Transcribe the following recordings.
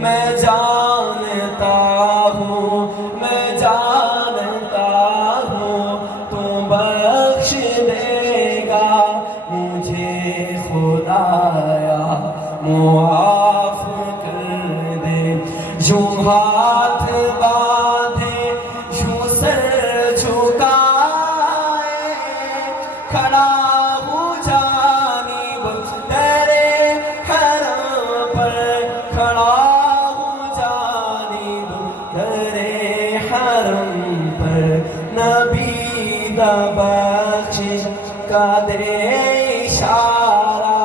میں جانتا ہوں، میں جانتا ہوں تو بخش دے گا مجھے خدایا، معاف کر دے۔ یوں ہاتھ باندھے یوں سر جھکائے، کھڑا ہوں جانب تیرے حرم پر، کھڑا ہوں جانب تیرے حرم پر، نبی دا بخشش کا دے اشارہ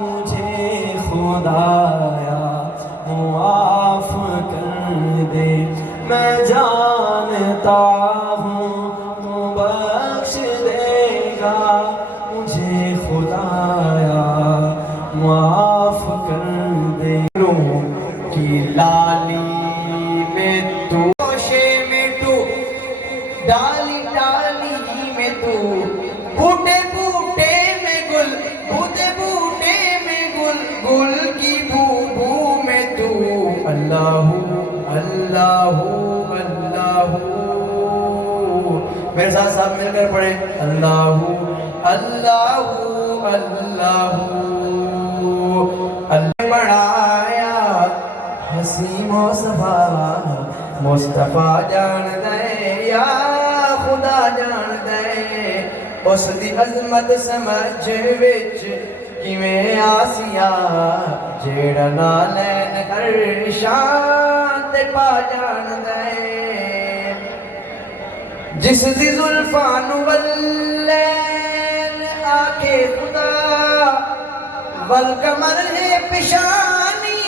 مجھے خدایا، معاف کر دے۔ میں جانتا ہوں تو بخش دے گا مجھے خدایا، معاف کر دے۔ کی لالی میں تو، گوشے میں تو، ڈالی ڈالی میں تو، بوٹے بوٹے میں گل، بوٹے بوٹے میں گل، گل کی بو بو میں تو، اللہ اللہ اللہ۔ میرے ساتھ ساتھ مل کر پڑھیں، اللہ اللہ اللہ۔ اللہ بڑھایا حسین مصطفیٰ جان دے، یا خدا جان دے، اس دی عظمت سمجھ وچ کیویں آسیا، جیڑا نالین عرشاں تے پا جان دے، جس دی زلفاں نوں واللین آکھے خدا، والقمر ہے پیشانی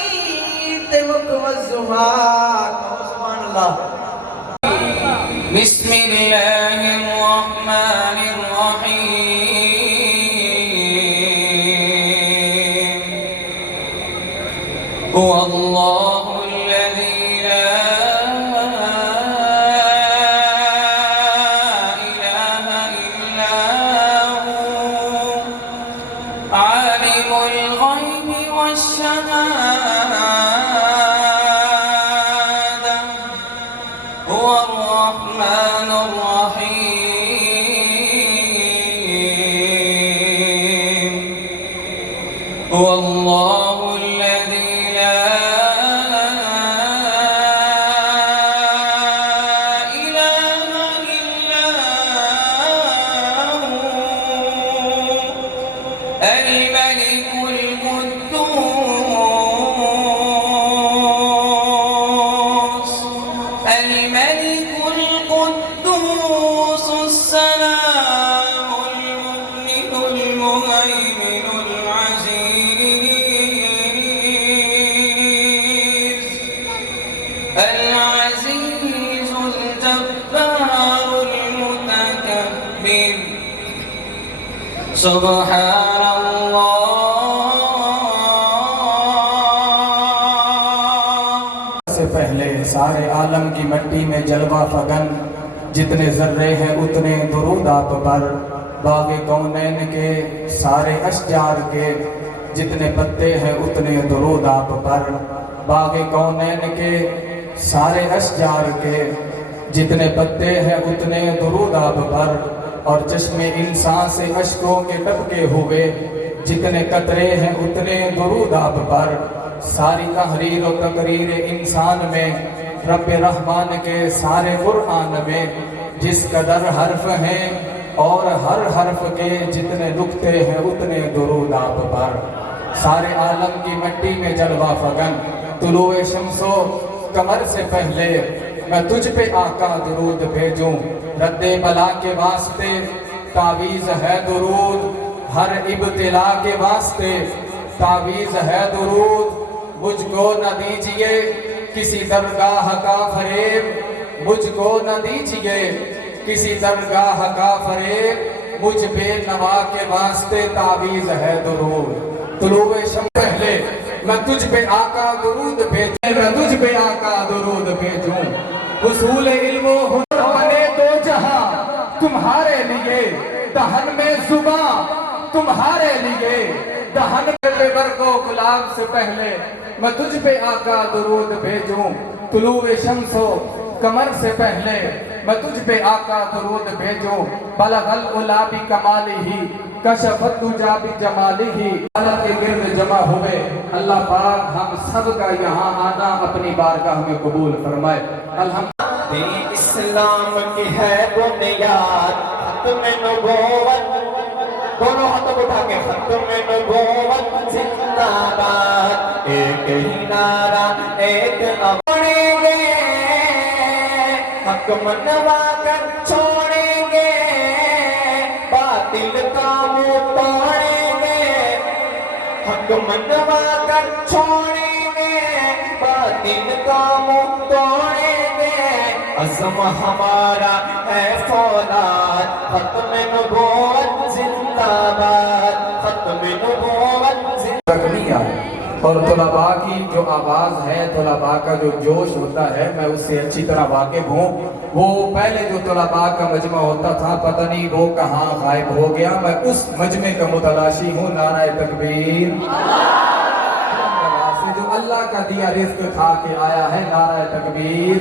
تے مکھ والضحیٰ۔ سبحان اللہ۔ بسم اللہ الرحمن الرحیم، هو اللہ الذی لا الہ الا هو، عالم الغیب والشہادہ، هو الرحمن الرحیم، هو اللہ الذی لا الہ الا هو، الملك القدوس السلام المؤمن المهيمن العزيز الجبار المتكبر، سبحان اللہ۔ سے پہلے سارے عالم کی مٹی میں جلوہ فگن، جتنے ذرے ہیں اتنے درود آپ پر، باغ کونین کے سارے اشجار کے جتنے پتے ہیں اتنے درود آپ پر، باغ کونین کے سارے اشجار کے جتنے پتے ہیں اتنے درود آپ پر، اور چشم انسان سے اشکوں کے ٹپکے ہوئے جتنے قطرے ہیں اتنے درود آپ پر، ساری تحریر و تقریر انسان میں، رب رحمان کے سارے قرآن میں جس قدر حرف ہیں اور ہر حرف کے جتنے نقطے ہیں اتنے درود آپ پر، سارے عالم کی مٹی میں جلوہ فگن، طلوع شمس و قمر سے پہلے میں تجھ پہ آقا درود بھیجوں، رد بلا کے واسطے تعویذ ہے درود، ہر ابتلا کے واسطے تعویذ ہے درود، مجھ کو نہ دیجئے کسی درگاہ کا فریب، مجھ کو نہ دیجئے کسی درگاہ کا فریب، مجھ بے نوا کے واسطے تعویذ ہے درود، طلوع شمس پہلے میں تجھ پہ آقا درود بھیجوں، میں تجھ پہ آقا درود بھیجوں، حصول علم و ہنر بنے دو جہاں تمہارے لیے، دہن میں زباں تمہارے لیے، دہن میں برق و گلاب سے پہلے میں تجھ پہ آقا درود بھیجوں، طلوع شمس و قمر سے پہلے میں تجھ پہ آقا درود بھیجوں، بلغ العلا بکمالہ کشفت الدجا بجمالہ۔ اللہ کے گرد جمع ہوئے، اللہ پاک ہم سب کا یہاں آنا اپنی بارگاہ میں قبول فرمائے۔ الحمد دین اسلام کی ہے بنیاد، ختم نبوت، دونوں ہاتھوں اٹھا کے ختم نبوت زندہ باد، ایک ہی نعرہ ایک چھوڑیں گے، حق منوا کر چھوڑیں گے، باطل کا منہ توڑیں گے، حق منوا کر چھوڑیں گے، باطل کا منہ توڑیں گے، عزم ہمارا ہے فولاد، ختم نبوت زندہ باد، ختم نبوت زندہ باد۔ اور طلباء کی جو آواز ہے، طلباء کا جو جوش ہوتا ہے، میں اس سے اچھی طرح واقف ہوں۔ وہ پہلے جو طلباء کا مجمع ہوتا تھا، پتہ نہیں وہ کہاں غائب ہو گیا، میں اس مجمع کا متلاشی ہوں۔ نعرہ تکبیر، جو اللہ کا دیا رزق کھا کے آیا ہے، نعرہ تکبیر۔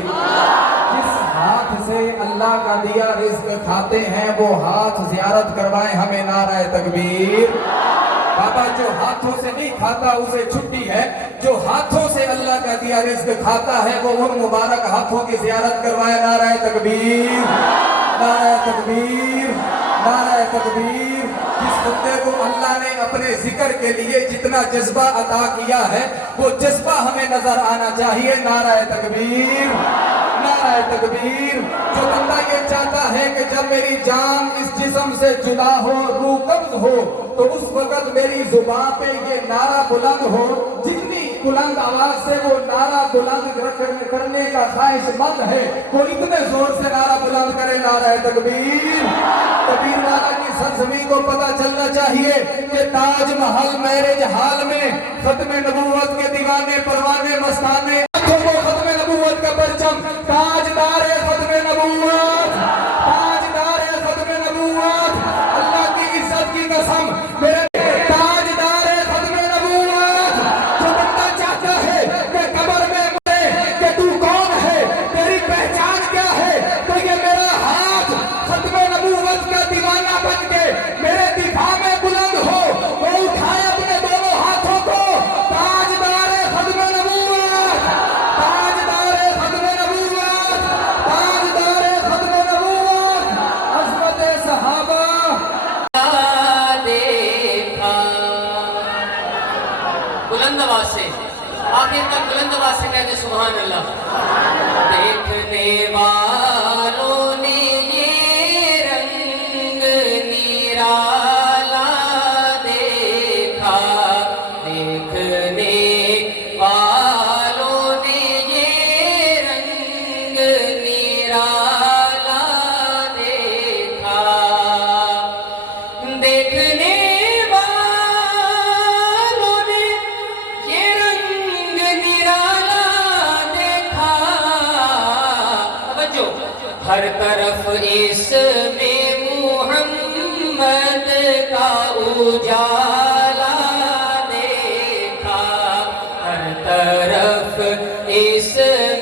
جس ہاتھ سے اللہ کا دیا رزق کھاتے ہیں وہ ہاتھ زیارت کروائیں ہمیں، نعرہ تکبیر۔ بابا جو ہاتھوں سے نہیں کھاتا اسے چھٹی ہے، جو ہاتھوں سے اللہ کا دیا رزق کھاتا ہے وہ ان مبارک ہاتھوں کی زیارت کروائے، نعرہ تکبیر، نعرہ تکبیر، نعرہ تکبیر۔ جس بندے کو اللہ نے اپنے ذکر کے لیے جتنا جذبہ عطا کیا ہے وہ جذبہ ہمیں نظر آنا چاہیے، نعرہ تکبیر، نعرہ تکبیر۔ جو بندہ یہ چاہتا ہے کہ جب میری جان اس جسم سے جدا ہو، روح قبض ہو، تو اس وقت میری زبان پہ یہ نعرہ بلند ہو، جتنی بلند آواز سے وہ نعرہ بلند کرنے کا خواہش مند ہے وہ اتنے زور سے نعرہ بلند کرے، نعرہ تکبیر۔ کبیر والا کی سرزمین کو پتہ چلنا چاہیے کہ تاج محل میرج حال میں ختم نبوت کے دیوانے پروانے مستانے آنکھوں کو ختم نبوت کا پرچم، تاجدار ختم نبوت، تاجدار ختم نبوت، اللہ کی عزت کی قسم میرے تاجدار ختم نبوت۔ جو بندہ چاہتا ہے کہ قبر میں مرے کہ تو کون ہے، تیری پہچان کیا ہے، تو یہ میرا ہاتھ ختم نبوت کا دیوانہ بن کے میرے دفاع میں بلند ہو، وہ اٹھائے اپنے دونوں ہاتھوں کو، تاجدار ختم نبوت، تاجدار ختم نبوت، تاجدار ختم نبوت، عظمت صحابہ۔ بلند آواز سے آخر تک بلند آواز سے کہتے سبحان اللہ۔ دیکھنے والوں نے یہ رنگ نرالا دیکھا، دیکھنے والوں نے یہ رنگ نرالا دیکھا، دیکھنے ہر طرف اس میں محمد کا اجالا دیکھا، ہر طرف اس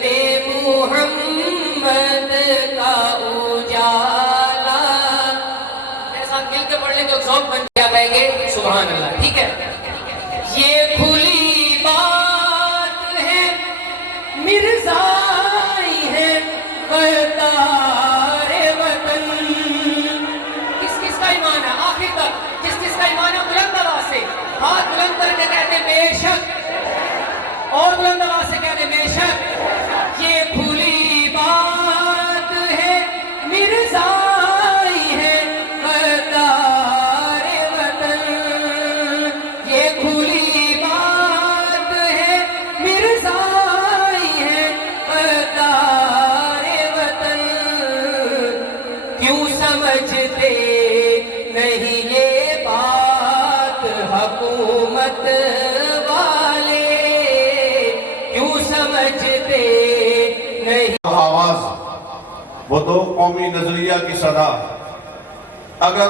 میں محمد کا اجالا۔ ایسا دل کے پڑھنے کے ذوق بن کیا کہیں گے سبحان اللہ، ٹھیک ہے۔ یہ کھلی بات ہے مرزائی ہے غدار وطن، کس کس کا ایمان ہے آخر تک، کس کس کا ایمان ہے بلند آواز سے ہاتھ بلند کر کے کہتے بے شک، اور بلند آواز سے کہتے بے شک۔ یہ کھلی بات ہے مرزائی ہے غدار وطن، یہ کھلی بات ہے مرزائی ہے غدار وطن، کیوں سمجھتے نہیں یہ بات حکومت والے، کیوں سمجھتے نہیں۔ آواز وہ تو قومی نظریہ کی صدا، اگر